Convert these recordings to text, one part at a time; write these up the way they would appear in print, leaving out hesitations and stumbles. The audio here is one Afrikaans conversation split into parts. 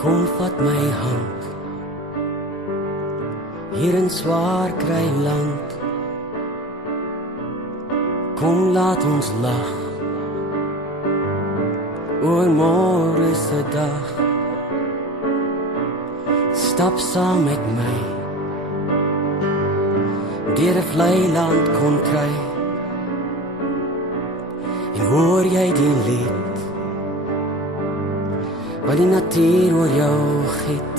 Kom vat my hand hier in swaar kry land. Kom laat ons lag oor môre se dag. Stap saam met my deur 'n vlei land kon kry. En hoor jy die lied wat die natuur oor jou giet.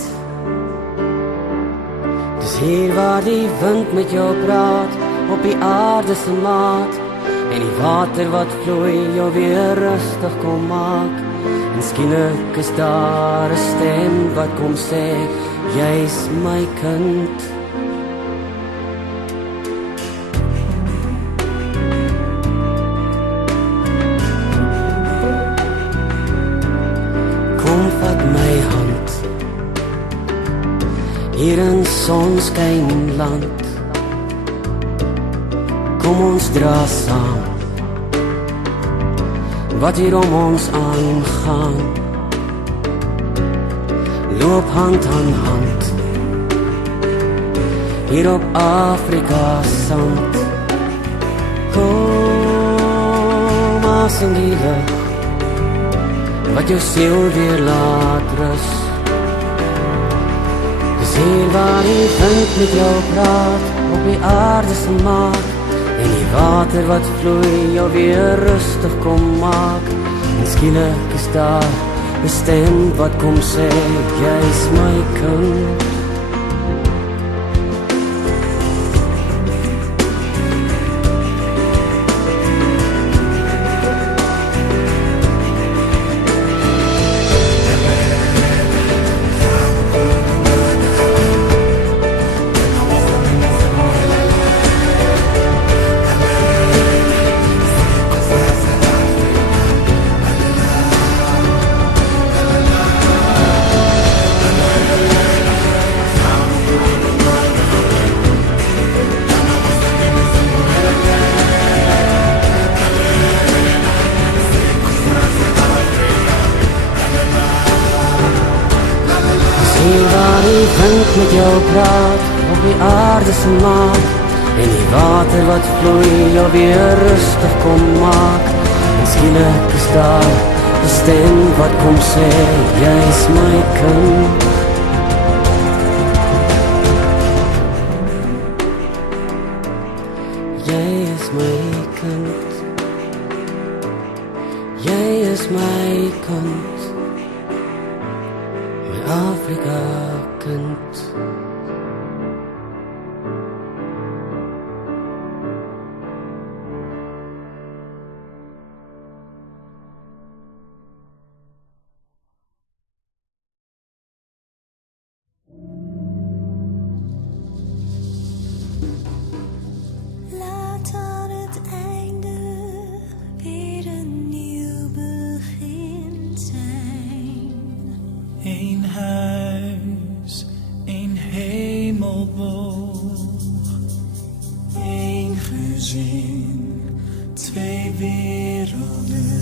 Dis hier waar die wind met jou praat op die aarde se maat. En die water wat vloei jou weer rustig kom maak. En skielik is daar 'n stem wat kom sê, jy's my kind. Kom vat my hand hier in sonskyn land. Kom ons dra saam wat hier om ons aangaan. Loop hand aan hand hier op Afrika sand. Kom as in die lucht wat jou siel weer laat rus. Dis hier waar die wind met jou praat op die aarde se maat. En die water wat vloei jou weer rustig kom maak. En skielik is daar 'n stem wat kom sê, jy's my kind. Hier waar die wind met jou praat op die aarde se maat. En die water wat vloei jou weer rustig kom maak. En skielik is daar 'n stem wat kom sê, jy's my kind. Jy is my kind. Jy is my kind. Afrika kind. Laat aan het einde weer een nieuw begin zijn. Eén huis, één hemelboog. Eén gezin, twee werelden.